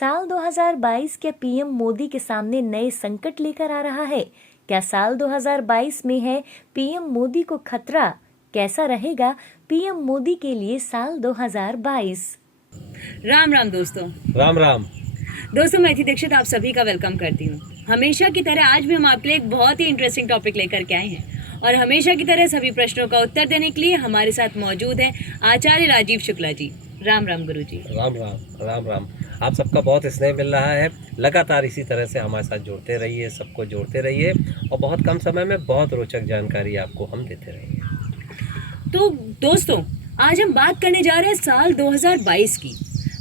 साल 2022 क्या पीएम मोदी के सामने नए संकट लेकर आ रहा है? क्या साल 2022 में है पीएम मोदी को खतरा? कैसा रहेगा पीएम मोदी के लिए साल 2022? राम राम दोस्तों। राम राम दोस्तों, मैं थी दीक्षित आप सभी का वेलकम करती हूँ। हमेशा की तरह आज भी हम आपके लिए एक बहुत ही इंटरेस्टिंग टॉपिक लेकर के आए हैं और हमेशा की तरह सभी प्रश्नों का उत्तर देने के लिए हमारे साथ मौजूद है आचार्य राजीव शुक्ला जी। राम राम गुरु जी। राम राम राम राम। आप सबका बहुत स्नेह मिल रहा है। लगातार इसी तरह से हमारे साथ जुड़ते रहिए, सबको जोड़ते रहिए और बहुत कम समय में बहुत रोचक जानकारी आपको हम देते रहिए। तो दोस्तों, आज हम बात करने जा रहे हैं साल 2022 की।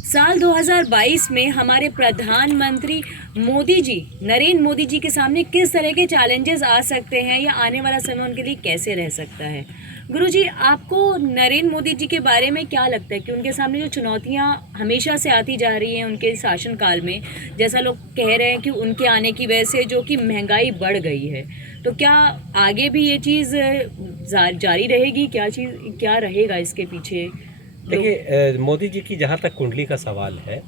साल 2022 में हमारे प्रधानमंत्री मोदी जी, नरेंद्र मोदी जी के सामने किस तरह के चैलेंजेस आ सकते हैं या आने वाला समय उनके लिए कैसे रह सकता है। गुरुजी, आपको नरेंद्र मोदी जी के बारे में क्या लगता है कि उनके सामने जो चुनौतियां हमेशा से आती जा रही हैं उनके शासनकाल में, जैसा लोग कह रहे हैं कि उनके आने की वजह से जो कि महंगाई बढ़ गई है, तो क्या आगे भी ये चीज़ जारी रहेगी? क्या रहेगा इसके पीछे? देखिए, मोदी जी की जहाँ तक कुंडली का सवाल है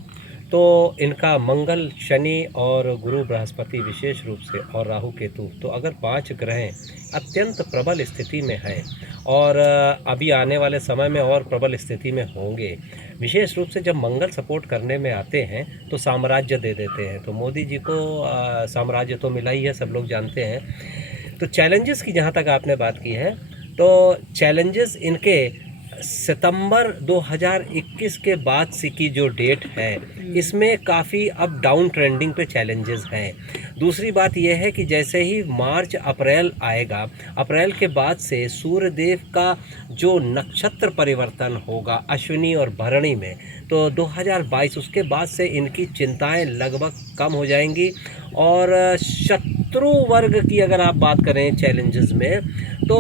तो इनका मंगल, शनि और गुरु बृहस्पति विशेष रूप से और राहु केतु, तो अगर 5 ग्रह अत्यंत प्रबल स्थिति में हैं और अभी आने वाले समय में और प्रबल स्थिति में होंगे। विशेष रूप से जब मंगल सपोर्ट करने में आते हैं तो साम्राज्य दे देते हैं। तो मोदी जी को साम्राज्य तो मिला ही है, सब लोग जानते हैं। तो चैलेंजेस की जहाँ तक आपने बात की है तो चैलेंजेस इनके सितंबर 2021 के बाद से की जो डेट है इसमें काफ़ी अप डाउन ट्रेंडिंग पे चैलेंजेस हैं। दूसरी बात यह है कि जैसे ही मार्च अप्रैल आएगा, अप्रैल के बाद से सूर्यदेव का जो नक्षत्र परिवर्तन होगा अश्विनी और भरणी में, तो 2022 उसके बाद से इनकी चिंताएं लगभग कम हो जाएंगी। और शत्रु वर्ग की अगर आप बात करें चैलेंजेस में, तो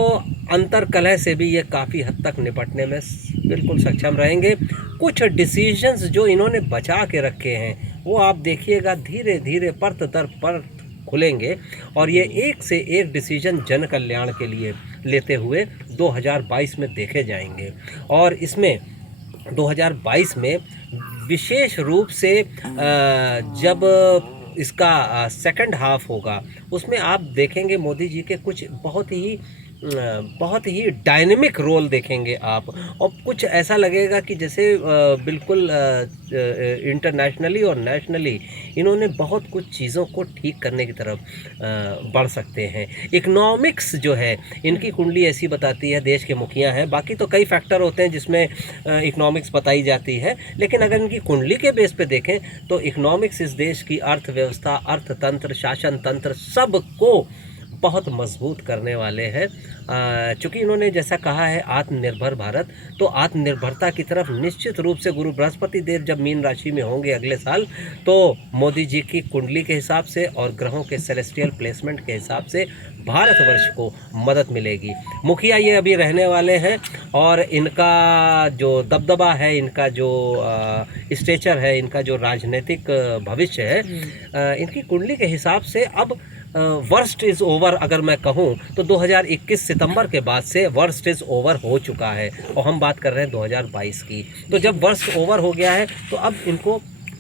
अंतर कलह से भी ये काफ़ी हद तक निपटने में बिल्कुल सक्षम रहेंगे। कुछ डिसीजंस जो इन्होंने बचा के रखे हैं वो आप देखिएगा धीरे धीरे परत दर परत खुलेंगे और ये एक से एक डिसीजन जन कल्याण के लिए लेते हुए 2022 में देखे जाएंगे। और इसमें 2022 में विशेष रूप से जब इसका सेकंड हाफ होगा उसमें आप देखेंगे मोदी जी के कुछ बहुत ही डायनेमिक रोल देखेंगे आप, और कुछ ऐसा लगेगा कि जैसे बिल्कुल इंटरनेशनली और नेशनली इन्होंने बहुत कुछ चीज़ों को ठीक करने की तरफ बढ़ सकते हैं। इकोनॉमिक्स जो है इनकी कुंडली ऐसी बताती है, देश के मुखिया हैं, बाकी तो कई फैक्टर होते हैं जिसमें इकोनॉमिक्स बताई जाती है, लेकिन अगर इनकी कुंडली के बेस पे देखें तो इकोनॉमिक्स इस देश की अर्थव्यवस्था, अर्थतंत्र, शासन तंत्र सबको बहुत मजबूत करने वाले हैं। चूँकि इन्होंने जैसा कहा है आत्मनिर्भर भारत, तो आत्मनिर्भरता की तरफ निश्चित रूप से गुरु बृहस्पति देव जब मीन राशि में होंगे अगले साल, तो मोदी जी की कुंडली के हिसाब से और ग्रहों के सेलेस्टियल प्लेसमेंट के हिसाब से भारतवर्ष को मदद मिलेगी। मुखिया ये अभी रहने वाले हैं और इनका जो दबदबा है, इनका जो स्टेचर है, इनका जो राजनीतिक भविष्य है, इनकी कुंडली के हिसाब से अब वर्स्ट इज़ ओवर अगर मैं कहूँ तो 2021 सितंबर के बाद से वर्स्ट इज़ ओवर हो चुका है और हम बात कर रहे हैं 2022 की। तो जब वर्स्ट ओवर हो गया है तो अब इनको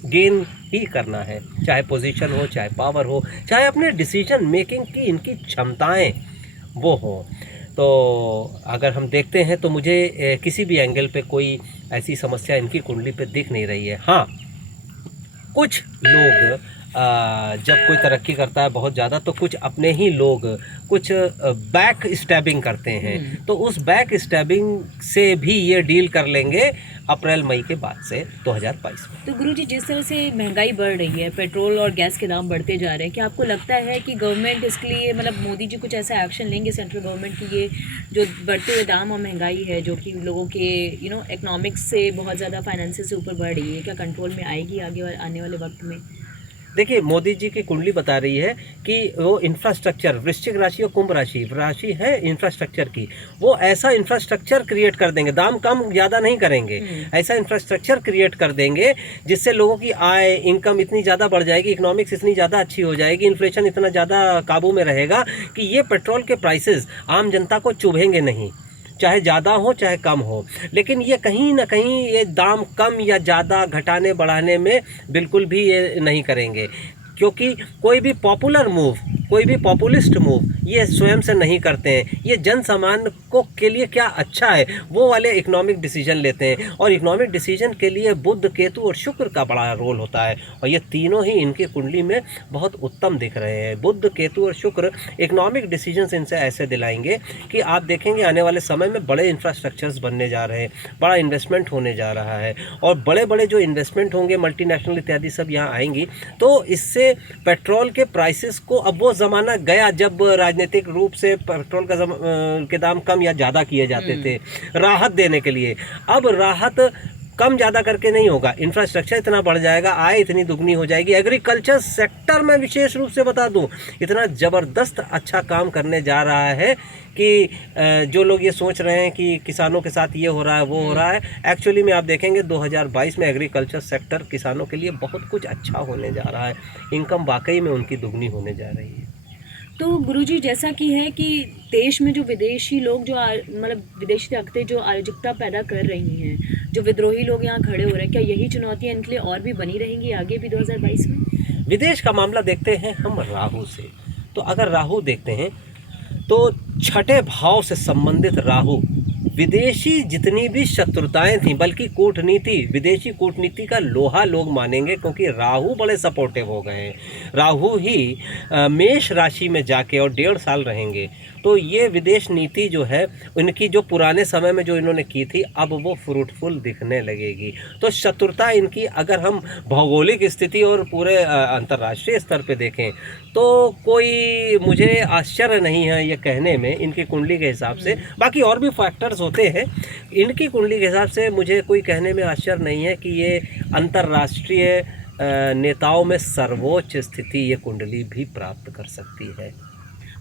गेन ही करना है, चाहे पोजीशन हो, चाहे पावर हो, चाहे अपने डिसीजन मेकिंग की इनकी क्षमताएं वो हो। तो अगर हम देखते हैं तो मुझे किसी भी एंगल पे कोई ऐसी समस्या इनकी कुंडली पे दिख नहीं रही है। हाँ, कुछ लोग जब कोई तरक्की करता है बहुत ज़्यादा तो कुछ अपने ही लोग कुछ बैक स्टैबिंग करते हैं, तो उस बैक स्टैबिंग से भी ये डील कर लेंगे अप्रैल मई के बाद से 2022 में। तो गुरुजी, जिस तरह से महंगाई बढ़ रही है, पेट्रोल और गैस के दाम बढ़ते जा रहे हैं, क्या आपको लगता है कि गवर्नमेंट इसके लिए, मतलब मोदी जी कुछ ऐसा एक्शन लेंगे सेंट्रल गवर्नमेंट की, ये जो बढ़ते हुए दाम और महंगाई है जो कि लोगों के इकोनॉमिक्स से बहुत ज़्यादा फाइनेंसेस से ऊपर बढ़ रही है, क्या कंट्रोल में आएगी आने वाले वक्त में? देखिए, मोदी जी की कुंडली बता रही है कि वो इंफ्रास्ट्रक्चर, वृश्चिक राशि और कुंभ राशि है इंफ्रास्ट्रक्चर की, वो ऐसा इंफ्रास्ट्रक्चर क्रिएट कर देंगे, दाम कम ज़्यादा नहीं करेंगे, ऐसा इंफ्रास्ट्रक्चर क्रिएट कर देंगे जिससे लोगों की आय, इनकम इतनी ज़्यादा बढ़ जाएगी, इकोनॉमिक्स इतनी ज़्यादा अच्छी हो जाएगी, इन्फ्लेशन इतना ज़्यादा काबू में रहेगा कि ये पेट्रोल के प्राइसेस आम जनता को चुभेंगे नहीं। चाहे ज़्यादा हो चाहे कम हो, लेकिन ये कहीं ना कहीं ये दाम कम या ज़्यादा घटाने बढ़ाने में बिल्कुल भी ये नहीं करेंगे, क्योंकि कोई भी पॉपुलर मूव, कोई भी पॉपुलिस्ट मूव ये स्वयं से नहीं करते हैं। ये जन सामान्य को के लिए क्या अच्छा है वो वाले इकोनॉमिक डिसीजन लेते हैं, और इकोनॉमिक डिसीजन के लिए बुध, केतु और शुक्र का बड़ा रोल होता है, और ये तीनों ही इनकी कुंडली में बहुत उत्तम दिख रहे हैं। बुध, केतु और शुक्र इकोनॉमिक डिसीजन इनसे ऐसे दिलाएंगे कि आप देखेंगे आने वाले समय में बड़े इंफ्रास्ट्रक्चर्स बनने जा रहे हैं, बड़ा इन्वेस्टमेंट होने जा रहा है, और बड़े बड़े जो इन्वेस्टमेंट होंगे मल्टीनेशनल इत्यादि सब यहाँ आएंगी, तो इससे पेट्रोल के प्राइसेस को, अब वो ज़माना गया जब राजनीतिक रूप से पेट्रोल का के दाम कम या ज़्यादा किए जाते थे राहत देने के लिए। अब राहत कम ज़्यादा करके नहीं होगा, इंफ्रास्ट्रक्चर इतना बढ़ जाएगा, आय इतनी दुगनी हो जाएगी। एग्रीकल्चर सेक्टर में विशेष रूप से बता दूं, इतना ज़बरदस्त अच्छा काम करने जा रहा है कि जो लोग ये सोच रहे हैं कि किसानों के साथ ये हो रहा है वो हो रहा है, एक्चुअली में आप देखेंगे 2022 में एग्रीकल्चर सेक्टर किसानों के लिए बहुत कुछ अच्छा होने जा रहा है। इनकम वाकई में उनकी दुगनी होने जा रही है। तो गुरुजी, जैसा कि है कि देश में जो विदेशी लोग जो मतलब विदेशी ताकतें जो अराजकता पैदा कर रही हैं, जो विद्रोही लोग यहाँ खड़े हो रहे हैं, क्या यही चुनौतियाँ इनके लिए और भी बनी रहेंगी आगे भी 2022 में? विदेश का मामला देखते हैं हम राहु से। तो अगर राहु देखते हैं तो छठे भाव से संबंधित राहु विदेशी जितनी भी शत्रुताएं थीं, बल्कि कूटनीति, विदेशी कूटनीति का लोहा लोग मानेंगे, क्योंकि राहु बड़े सपोर्टिव हो गए हैं। राहु ही मेष राशि में जाके और 1.5 साल रहेंगे, तो ये विदेश नीति जो है उनकी जो पुराने समय में जो इन्होंने की थी अब वो फ्रूटफुल दिखने लगेगी। तो शत्रुता इनकी अगर हम भौगोलिक स्थिति और पूरे अंतर्राष्ट्रीय स्तर पे देखें तो कोई मुझे आश्चर्य नहीं है ये कहने में इनकी कुंडली के हिसाब से। बाकी और भी फैक्टर्स होते हैं, इनकी कुंडली के हिसाब से मुझे कोई कहने में आश्चर्य नहीं है कि ये अंतर्राष्ट्रीय नेताओं में सर्वोच्च स्थिति ये कुंडली भी प्राप्त कर सकती है।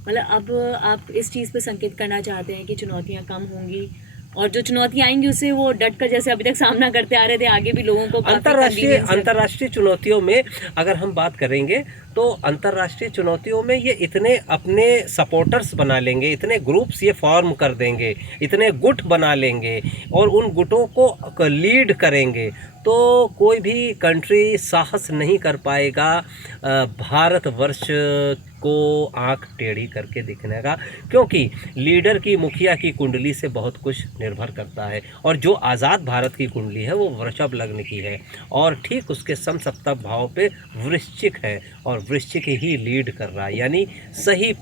मतलब अब आप इस चीज़ पे संकेत करना चाहते हैं कि चुनौतियाँ कम होंगी, और जो चुनौतियाँ आएंगी उससे वो डट कर जैसे अभी तक सामना करते आ रहे थे, आगे भी लोगों को अंतर्राष्ट्रीय चुनौतियों में अगर हम बात करेंगे तो अंतर्राष्ट्रीय चुनौतियों में ये इतने अपने सपोर्टर्स बना लेंगे, इतने ग्रुप्स ये फॉर्म कर देंगे, इतने गुट बना लेंगे और उन गुटों को लीड करेंगे, तो कोई भी कंट्री साहस नहीं कर पाएगा भारतवर्ष को आंख टेढ़ी करके दिखने का, क्योंकि लीडर की, मुखिया की कुंडली से बहुत कुछ निर्भर करता है। और जो आज़ाद भारत की कुंडली है वो वृषभ लग्न की है, और ठीक उसके समसप्तम भाव पे वृश्चिक है, और वृश्चिक ही लीड कर रहा है, यानी सही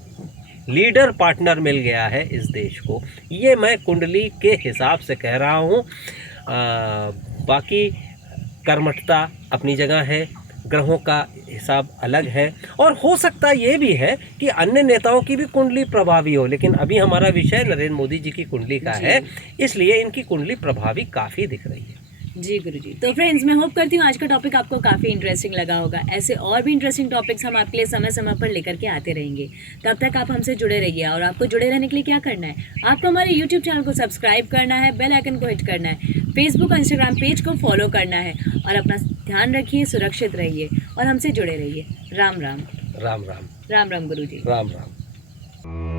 लीडर पार्टनर मिल गया है इस देश को। ये मैं कुंडली के हिसाब से कह रहा हूँ। बाकी कर्मठता अपनी जगह है, ग्रहों का हिसाब अलग है, और हो सकता ये भी है कि अन्य नेताओं की भी कुंडली प्रभावी हो, लेकिन अभी हमारा विषय नरेंद्र मोदी जी की कुंडली का है, इसलिए इनकी कुंडली प्रभावी काफ़ी दिख रही है। जी गुरुजी। तो फ्रेंड्स, मैं होप करती हूँ आज का टॉपिक आपको काफ़ी इंटरेस्टिंग लगा होगा। ऐसे और भी इंटरेस्टिंग टॉपिक्स हम आपके लिए समय समय पर लेकर के आते रहेंगे। तब तक आप हमसे जुड़े रहिए, और आपको जुड़े रहने के लिए क्या करना है, आपको हमारे यूट्यूब चैनल को सब्सक्राइब करना है, बेल आइकन को हिट करना है, फेसबुक और इंस्टाग्राम पेज को फॉलो करना है, और अपना ध्यान रखिए, सुरक्षित रहिए और हमसे जुड़े रहिए। राम राम। राम राम। राम राम गुरुजी। राम राम।